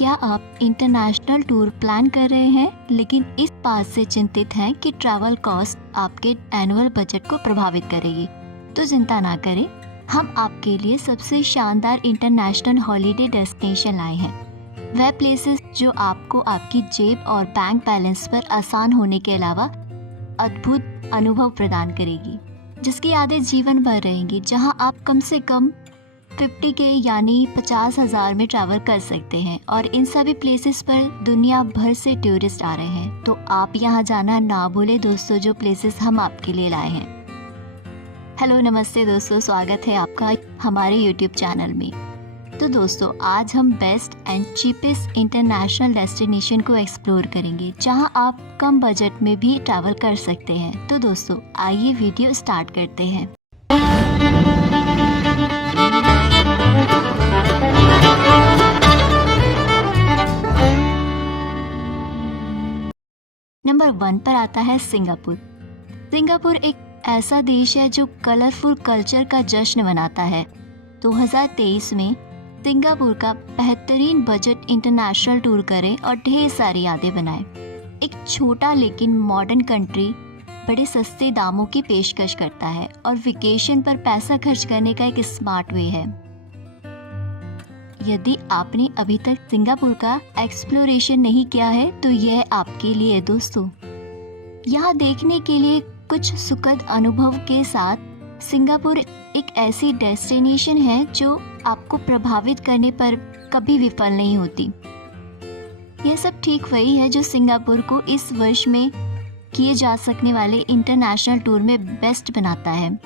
क्या आप international tour plan कर रहे हैं लेकिन इस बात से चिंतित हैं कि ट्रैवल कॉस्ट आपके एनुअल बजट को प्रभावित करेगी? तो चिंता ना करें, हम आपके लिए सबसे शानदार इंटरनेशनल हॉलिडे डेस्टिनेशन लाए हैं। वह प्लेसेस जो आपको आपकी जेब और बैंक बैलेंस पर आसान होने के अलावा अद्भुत अनुभव प्रदान करेगी, जिसकी यादें जीवन भर रहेंगी। जहां आप कम से कम 50 के यानी 50,000 में ट्रैवल कर सकते हैं और इन सभी प्लेसेस पर दुनिया भर से टूरिस्ट आ रहे हैं। तो आप यहाँ जाना ना भूलें दोस्तों, जो प्लेसेस हम आपके लिए लाए हैं। हेलो नमस्ते दोस्तों, स्वागत है आपका हमारे यूट्यूब चैनल में। तो दोस्तों, आज हम best and cheapest international destination को एक्सप्लोर करेंगे जहां आप कम बजट में भी ट्रैवल कर सकते हैं। तो दोस्तों, आइए वीडियो स्टार्ट करते हैं। नंबर 1 पर आता है सिंगापुर। सिंगापुर एक ऐसा देश है जो कलरफुल कल्चर का जश्न मनाता है। 2023 में सिंगापुर का बेहतरीन बजट इंटरनेशनल टूर करें और ढेर सारी यादें बनाएं। एक छोटा लेकिन मॉडर्न कंट्री बड़े सस्ते दामों की पेशकश करता है और वेकेशन पर पैसा खर्च करने का एक स्मार्ट वे है। यदि आपने अभी तक सिंगापुर का एक्सप्लोरेशन नहीं किया है तो यह आपके लिए है दोस्तों। यहाँ देखने के लिए कुछ सुखद अनुभव के साथ सिंगापुर एक ऐसी डेस्टिनेशन है जो आपको प्रभावित करने पर कभी विफल नहीं होती। यह सब ठीक वही है जो सिंगापुर को इस वर्ष में किए जा सकने वाले इंटरनेशनल टूर में बेस्ट बनाता है।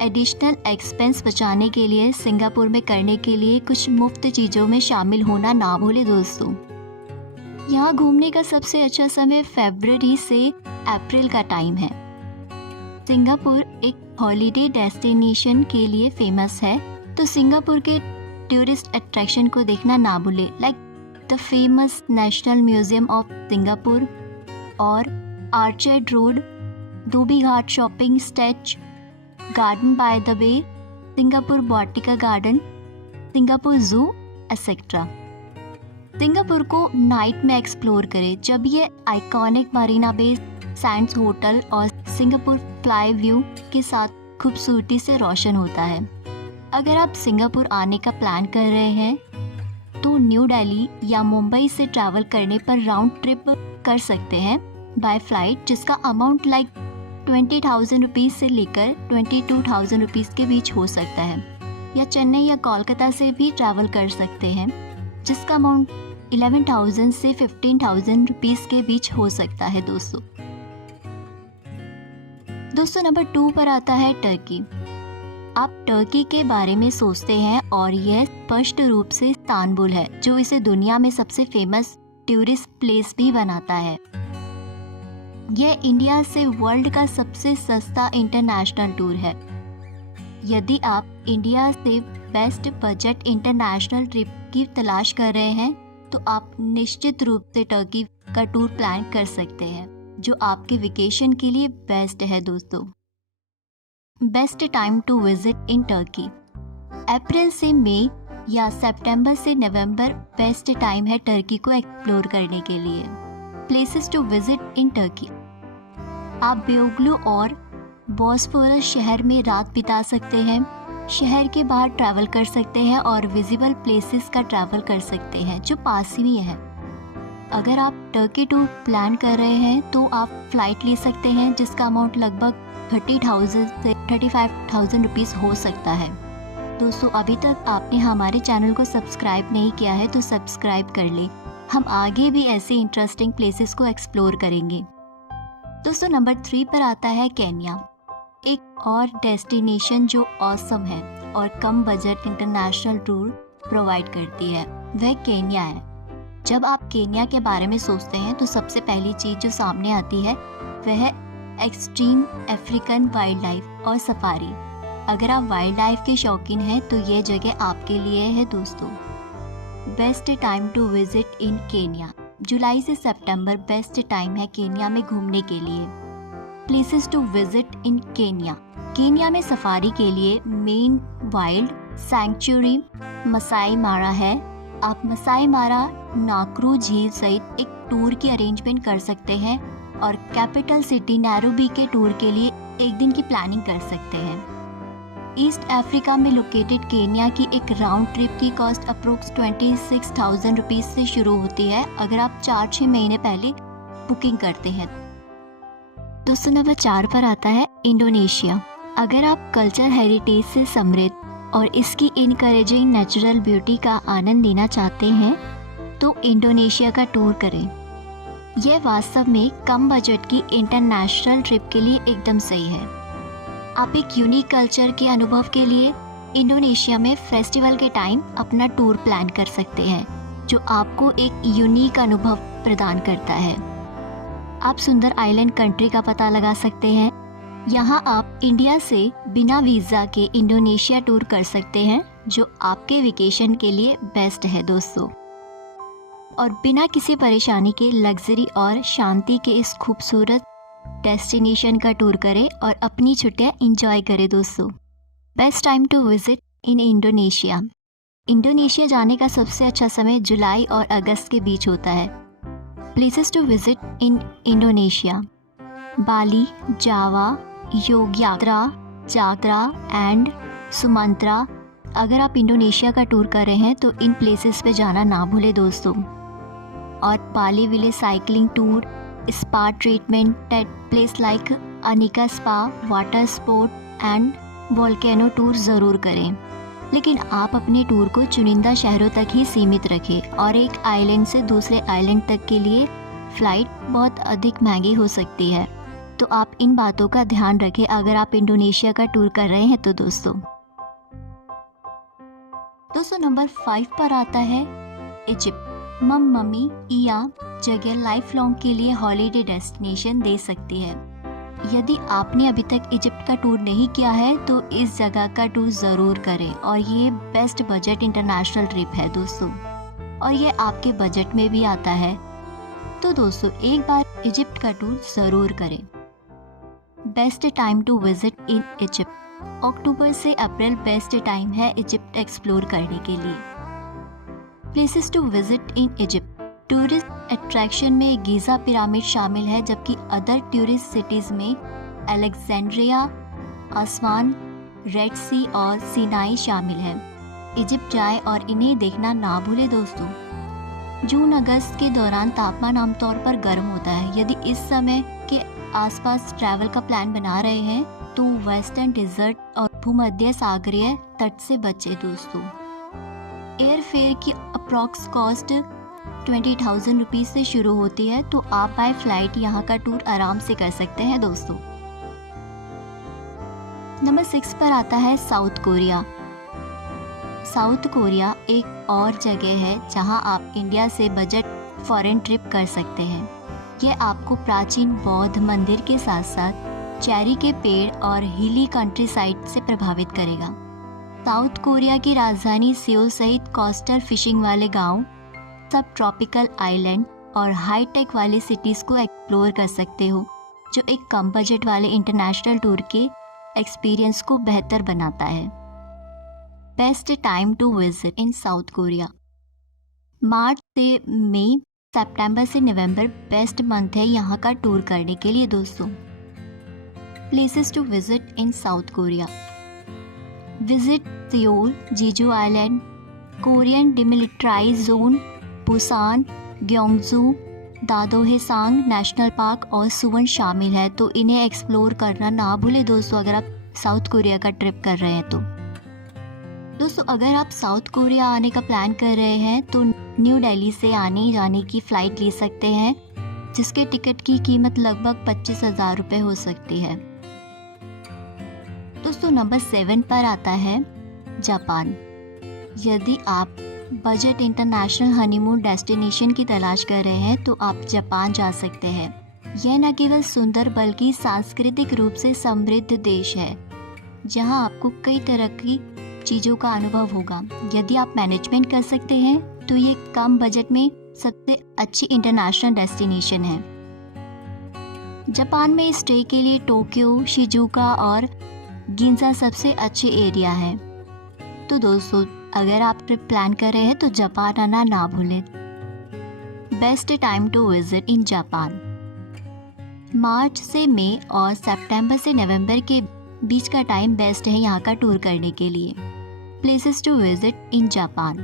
एडिशनल एक्सपेंस बचाने के लिए सिंगापुर में करने के लिए कुछ मुफ्त चीज़ों में शामिल होना ना भूलें दोस्तों। यहाँ घूमने का सबसे अच्छा समय फरवरी से अप्रैल का टाइम है। सिंगापुर एक हॉलिडे डेस्टिनेशन के लिए फेमस है, तो सिंगापुर के टूरिस्ट अट्रैक्शन को देखना ना भूलें, like the famous national museum of Singapore और Orchard road, Dhobi Ghat shopping stretch, garden by the bay, Singapore botanic garden, Singapore zoo etcetera. Singapore को नाइट में एक्सप्लोर करें जब ये iconic Marina Bay Sands hotel और सिंगापुर फ्लाई व्यू के साथ खूबसूरती से रोशन होता है। अगर आप सिंगापुर आने का प्लान कर रहे हैं तो न्यू दिल्ली या मुंबई से ट्रैवल करने पर राउंड ट्रिप कर सकते हैं बाय फ्लाइट, जिसका अमाउंट लाइक 20,000 रुपीज़ से लेकर 22,000 रुपीज़ के बीच हो सकता है। या चेन्नई या कोलकाता से भी ट्रैवल कर सकते हैं, जिसका अमाउंट 11,000 से 15,000 रुपीज़ के बीच हो सकता है दोस्तों। नंबर 2 पर आता है टर्की। आप टर्की के बारे में सोचते हैं और यह स्पष्ट रूप से इस्तांबुल है, जो इसे दुनिया में सबसे फेमस टूरिस्ट प्लेस भी बनाता है। यह इंडिया से वर्ल्ड का सबसे सस्ता इंटरनेशनल टूर है। यदि आप इंडिया से बेस्ट बजट इंटरनेशनल ट्रिप की तलाश कर रहे हैं तो आप निश्चित रूप से टर्की का टूर प्लान कर सकते हैं, जो आपके वेकेशन के लिए बेस्ट है दोस्तों। Best time to visit in Turkey. अप्रैल से मई या सितंबर से नवंबर बेस्ट टाइम है टर्की को एक्सप्लोर करने के लिए। Places to visit in Turkey. आप बेओग्लू और बॉस्फोरस शहर में रात बिता सकते हैं, शहर के बाहर ट्रैवल कर सकते हैं और विजिबल प्लेसेस का ट्रैवल कर सकते हैं जो पास ही है। अगर आप टर्की टूर प्लान कर रहे हैं तो आप फ्लाइट ले सकते हैं, जिसका अमाउंट लगभग 30,000 से 35,000 रुपीज़ हो सकता है। दोस्तों, अभी तक आपने हमारे चैनल को सब्सक्राइब नहीं किया है तो सब्सक्राइब कर लें। हम आगे भी ऐसे इंटरेस्टिंग प्लेसेस को एक्सप्लोर करेंगे। दोस्तों, नंबर 3 पर आता है केन्या। एक और डेस्टिनेशन जो ऑसम है और कम बजट इंटरनेशनल टूर प्रोवाइड करती है, वह केन्या है। जब आप केन्या के बारे में सोचते हैं तो सबसे पहली चीज़ जो सामने आती है वह है एक्सट्रीम अफ्रीकन वाइल्ड लाइफ और सफारी। अगर आप वाइल्ड लाइफ के शौकीन हैं तो यह जगह आपके लिए है दोस्तों। Best time to visit in Kenya. जुलाई से सितंबर बेस्ट टाइम है केन्या में घूमने के लिए। Places to visit in Kenya. Kenya में सफारी के लिए मेन वाइल्ड सैंक्चुरी मसाई मारा है, आप मसाई मारा नाक्रू झील सहित एक टूर की अरेंजमेंट कर सकते हैं और कैपिटल सिटी नैरोबी के टूर के लिए एक दिन की प्लानिंग कर सकते हैं। ईस्ट अफ्रीका में लोकेटेड केन्या की एक राउंड ट्रिप की कॉस्ट अप्रोक्स 26,000 रुपीज़ से शुरू होती है अगर आप 4-6 महीने पहले बुकिंग करते हैं। दोस्तों नंबर 4 पर आता है इंडोनेशिया। अगर आप कल्चर हेरिटेज से समृद्ध और इसकी इनकरेजिंग नेचुरल ब्यूटी का आनंद लेना चाहते हैं तो इंडोनेशिया का टूर करें। यह वास्तव में कम बजट की इंटरनेशनल ट्रिप के लिए एकदम सही है। आप एक यूनिक कल्चर के अनुभव के लिए इंडोनेशिया में फेस्टिवल के टाइम अपना टूर प्लान कर सकते हैं जो आपको एक यूनिक अनुभव प्रदान करता है। आप सुंदर आइलैंड कंट्री का पता लगा सकते हैं। यहाँ आप इंडिया से बिना वीज़ा के इंडोनेशिया टूर कर सकते हैं जो आपके वेकेशन के लिए बेस्ट है दोस्तों। और बिना किसी परेशानी के लग्जरी और शांति के इस खूबसूरत डेस्टिनेशन का टूर करें और अपनी छुट्टियां एंजॉय करें दोस्तों। Best time to visit in Indonesia. Indonesia जाने का सबसे अच्छा समय जुलाई और अगस्त के बीच होता है। Places to visit in Indonesia: Bali, Java, Yogyakarta, Jakarta and Sumatra. अगर आप इंडोनेशिया का टूर कर रहे हैं तो इन प्लेसेस पे जाना ना भूलें दोस्तों। और Bali village cycling tour, spa treatment at place like Anika spa, water sport and volcano tour ज़रूर करें। लेकिन आप अपने टूर को चुनिंदा शहरों तक ही सीमित रखें और एक आइलैंड से दूसरे आइलैंड तक के लिए फ़्लाइट बहुत अधिक महंगी हो सकती है, तो आप इन बातों का ध्यान रखें अगर आप इंडोनेशिया का टूर कर रहे हैं तो दोस्तों। नंबर 5 पर आता है इजिप्ट। मम्मी या जगह लाइफ लॉन्ग के लिए हॉलीडे डेस्टिनेशन दे सकती है। यदि आपने अभी तक इजिप्ट का टूर नहीं किया है तो इस जगह का टूर ज़रूर करें और ये बेस्ट बजट इंटरनेशनल ट्रिप है दोस्तों, और ये आपके बजट में भी आता है। तो दोस्तों एक बार इजिप्ट का टूर ज़रूर करें। Best time to visit in Egypt: अक्टूबर से अप्रैल बेस्ट टाइम है इजिप्ट एक्सप्लोर करने के लिए। Places to visit in Egypt: tourist attraction में गीज़ा पिरामिड शामिल है, जबकि अदर टूरिस्ट सिटीज़ में अलेक्जेंड्रिया, आसवान, रेड सी और सिनाई शामिल है। इजिप्ट जाएं और इन्हें देखना ना भूलें दोस्तों। जून अगस्त के दौरान तापमान आमतौर पर गर्म होता है। यदि इस समय के आसपास ट्रैवल का प्लान बना रहे हैं तो वेस्टर्न डिजर्ट और भूमध्य सागरीय तट से बचें दोस्तों। एयर फेयर की अप्रॉक्स कॉस्ट 20,000 रुपीज़ से शुरू होती है, तो आप बाय फ्लाइट यहाँ का टूर आराम से कर सकते हैं दोस्तों। नंबर 6 पर आता है साउथ कोरिया। साउथ कोरिया एक और जगह है जहाँ आप इंडिया से बजट फॉरेन ट्रिप कर सकते हैं। यह आपको प्राचीन बौद्ध मंदिर के साथ साथ चेरी के पेड़ और हिली कंट्री साइड से प्रभावित करेगा। साउथ कोरिया की राजधानी सियोल सहित कोस्टल फिशिंग वाले गांव, सब ट्रॉपिकल आइलैंड और हाईटेक वाले सिटीज़ को एक्सप्लोर कर सकते हो, जो एक कम बजट वाले इंटरनेशनल टूर के एक्सपीरियंस को बेहतर बनाता है। Best time to visit in South Korea: मार्च से मई, सितंबर से नवंबर बेस्ट मंथ है यहाँ का टूर करने के लिए दोस्तों। Places to visit in South Korea: visit Seoul, Jeju island, Korean demilitarized zone, Busan, Gyeongju, Dadohaehaesang national park और सुवॉन शामिल है, तो इन्हें एक्सप्लोर करना ना भूलें दोस्तों अगर आप साउथ कोरिया का ट्रिप कर रहे हैं तो। दोस्तों अगर आप साउथ कोरिया आने का प्लान कर रहे हैं तो न्यू दिल्ली से आने जाने की फ़्लाइट ले सकते हैं, जिसके टिकट की कीमत लगभग 25,000 रुपये हो सकती है। दोस्तों नंबर 7 पर आता है जापान। यदि आप बजट इंटरनेशनल हनीमून डेस्टिनेशन की तलाश कर रहे हैं तो आप जापान जा सकते हैं। यह न केवल सुंदर बल्कि सांस्कृतिक रूप से समृद्ध देश है, जहां आपको कई तरह की चीज़ों का अनुभव होगा। यदि आप मैनेजमेंट कर सकते हैं तो ये कम बजट में सबसे अच्छी इंटरनेशनल डेस्टिनेशन है। जापान में स्टे के लिए टोक्यो, शिजुका और गिंजा सबसे अच्छे एरिया है। तो दोस्तों अगर आप ट्रिप प्लान कर रहे हैं तो जापान आना ना भूलें। Best time to visit in Japan. मार्च से मई और सितंबर से नवंबर के बीच का टाइम बेस्ट है यहाँ का टूर करने के लिए। Places to visit in Japan.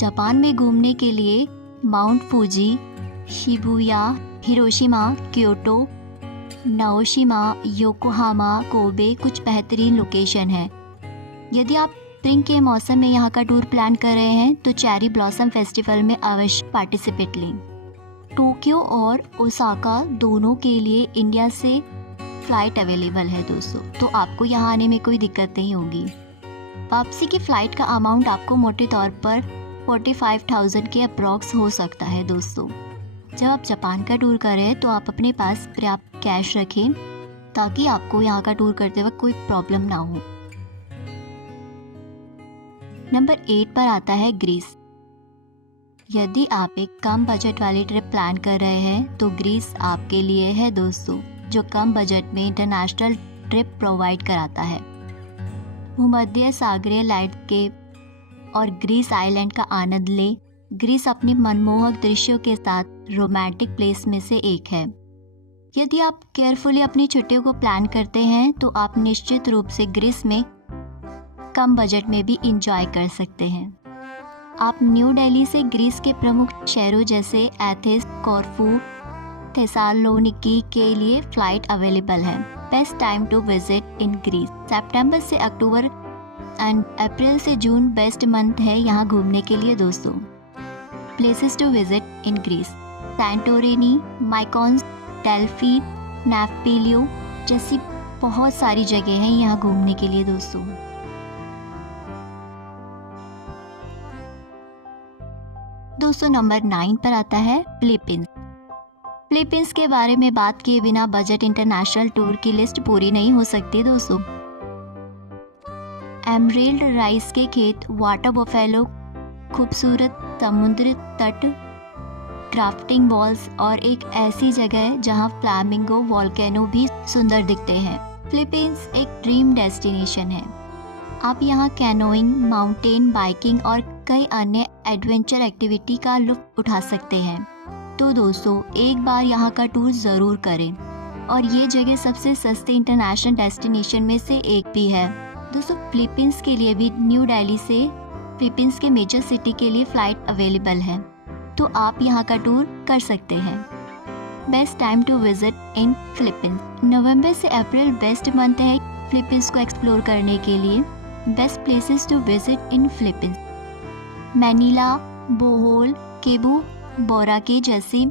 Japan में घूमने के लिए Mount Fuji, Shibuya, Hiroshima, Kyoto, Naoshima, Yokohama, Kobe कुछ बेहतरीन लोकेशन है। यदि आप स्प्रिंग के मौसम में यहाँ का टूर प्लान कर रहे हैं तो चेरी ब्लॉसम फेस्टिवल में अवश्य पार्टिसिपेट लें। टोक्यो और ओसाका दोनों के लिए इंडिया से फ़्लाइट अवेलेबल है दोस्तों, तो आपको यहाँ आने में कोई दिक्कत नहीं होगी। वापसी की फ़्लाइट का अमाउंट आपको मोटे तौर पर 45,000 के अप्रॉक्स हो सकता है दोस्तों। जब आप जापान का टूर करें तो आप अपने पास पर्याप्त कैश रखें ताकि आपको यहाँ का टूर करते वक्त कोई प्रॉब्लम ना हो। नंबर 8 पर आता है ग्रीस। यदि आप एक कम बजट वाली ट्रिप प्लान कर रहे हैं तो ग्रीस आपके लिए है दोस्तों, जो कम बजट में इंटरनेशनल ट्रिप प्रोवाइड कराता है। भूमध्य सागरीय लैंडस्केप और ग्रीस आइलैंड का आनंद लें। ग्रीस अपनी मनमोहक दृश्यों के साथ रोमांटिक प्लेस में से एक है। यदि आप केयरफुली अपनी छुट्टियों को प्लान करते हैं तो आप निश्चित रूप से ग्रीस में कम बजट में भी इंजॉय कर सकते हैं। आप न्यू दिल्ली से ग्रीस के प्रमुख शहरों जैसे एथेंस, कोरफू, थेसालोनिकी के लिए फ़्लाइट अवेलेबल है। Best time to visit in Greece. सितंबर से अक्टूबर एंड अप्रैल से जून बेस्ट मंथ है यहाँ घूमने के लिए दोस्तों। Places to visit in Greece. Santorini, Mykonos, Delphi, Nafplio जैसी बहुत सारी जगह हैं यहाँ घूमने के लिए दोस्तों। दोस्तों नंबर 9 पर आता है फिलीपींस। फिलीपींस के बारे में बात किए बिना बजट इंटरनेशनल टूर की लिस्ट पूरी नहीं हो सकती दोस्तों। एमरेल्ड राइस के खेत, वाटर बफेलो, खूबसूरत समुद्र तट, क्राफ्टिंग वॉल्स और एक ऐसी जगह है जहां फ्लामिंगो वोल्केनो भी सुंदर दिखते हैं। फिलीपींस एक ड्रीम डेस्टिनेशन है। आप यहाँ कैनोइंग, माउंटेन बाइकिंग और कई अन्य एडवेंचर एक्टिविटी का लुत्फ उठा सकते हैं। तो दोस्तों एक बार यहाँ का टूर ज़रूर करें और ये जगह सबसे सस्ते इंटरनेशनल डेस्टिनेशन में से एक भी है। दोस्तों फिलीपींस के लिए भी न्यू दिल्ली से फिलीपींस के मेजर सिटी के लिए फ़्लाइट अवेलेबल है, तो आप यहाँ का टूर कर सकते हैं। Best time to visit in Philippines. नवंबर से अप्रैल बेस्ट मंथ है फिलीपींस को एक्सप्लोर करने के लिए। Best places to visit in Philippines. Manila, Bohol, Cebu, Boracay जैसी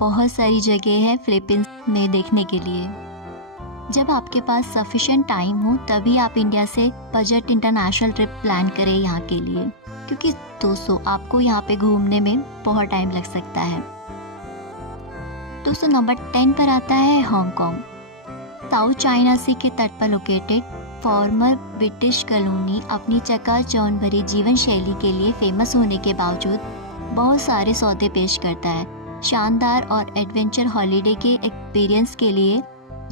बहुत सारी जगह है फिलीपींस में देखने के लिए। जब आपके पास सफिशिएंट टाइम हो तभी आप इंडिया से बजट इंटरनेशनल ट्रिप प्लान करें यहाँ के लिए, क्योंकि दोस्तों आपको यहाँ पे घूमने में बहुत टाइम लग सकता है। दोस्तों नंबर 10 पर आता है हांगकांग। साउथ चाइना सी के तट पर लोकेटेड फॉर्मर ब्रिटिश कॉलोनी अपनी चकाचौंध भरी जीवन शैली के लिए फेमस होने के बावजूद बहुत सारे सौदे पेश करता है। शानदार और एडवेंचर हॉलीडे के एक्सपीरियंस के लिए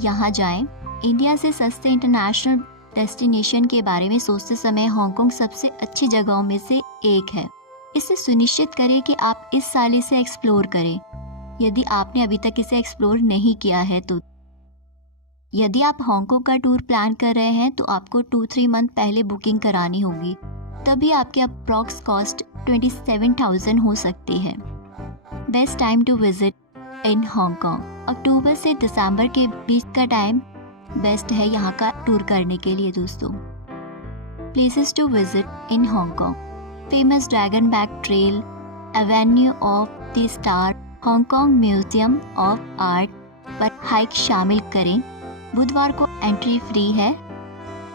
यहाँ जाएं। इंडिया से सस्ते इंटरनेशनल डेस्टिनेशन के बारे में सोचते समय हांगकांग सबसे अच्छी जगहों में से एक है। इसे सुनिश्चित करें कि आप इस साल इसे एक्सप्लोर करें, यदि आपने अभी तक इसे एक्सप्लोर नहीं किया है तो। यदि आप हांगकांग का टूर प्लान कर रहे हैं तो आपको 2-3 मंथ पहले बुकिंग करानी होगी, तभी आपके अप्रॉक्स कॉस्ट 27,000 हो सकती है। Best time to visit in Hong Kong. अक्टूबर से दिसंबर के बीच का टाइम बेस्ट है यहाँ का टूर करने के लिए दोस्तों। Places to visit in Hong Kong. Famous dragon back trail, avenue of the star, Hong Kong museum of art पर हाइक शामिल करें। बुधवार को एंट्री फ्री है।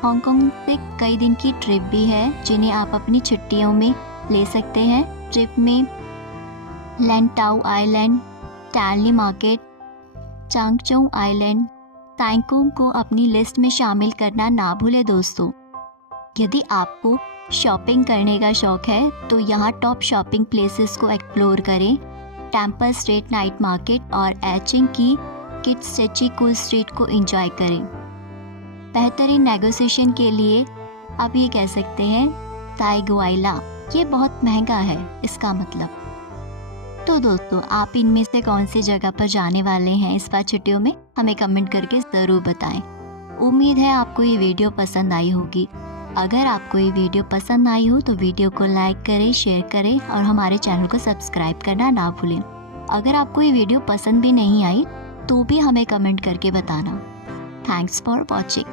हांगकांग से कई दिन की ट्रिप भी है जिन्हें आप अपनी छुट्टियों में ले सकते हैं। ट्रिप में लैंटाओ आइलैंड, स्टैनली मार्केट, चांगचोंग आइलैंड, ताइकोंग को अपनी लिस्ट में शामिल करना ना भूलें दोस्तों। यदि आपको शॉपिंग करने का शौक है तो यहाँ टॉप शॉपिंग प्लेसेस को एक्सप्लोर करें। टेम्पल स्ट्रीट नाइट मार्केट और एचिंग की किड्स स्टेची कूल स्ट्रीट को एंजॉय करें। बेहतरीन नेगोशिएशन के लिए आप ये कह सकते हैं ताइगुआइला, ये बहुत महंगा है इसका मतलब। तो दोस्तों, आप इनमें से कौन सी जगह पर जाने वाले हैं इस बार छुट्टियों में, हमें कमेंट करके ज़रूर बताएं। उम्मीद है आपको ये वीडियो पसंद आई होगी। अगर आपको ये वीडियो पसंद आई हो तो वीडियो को लाइक करें, शेयर करें और हमारे चैनल को सब्सक्राइब करना ना भूलें। अगर आपको ये वीडियो पसंद भी नहीं आई तो भी हमें कमेंट करके बताना। Thanks for watching.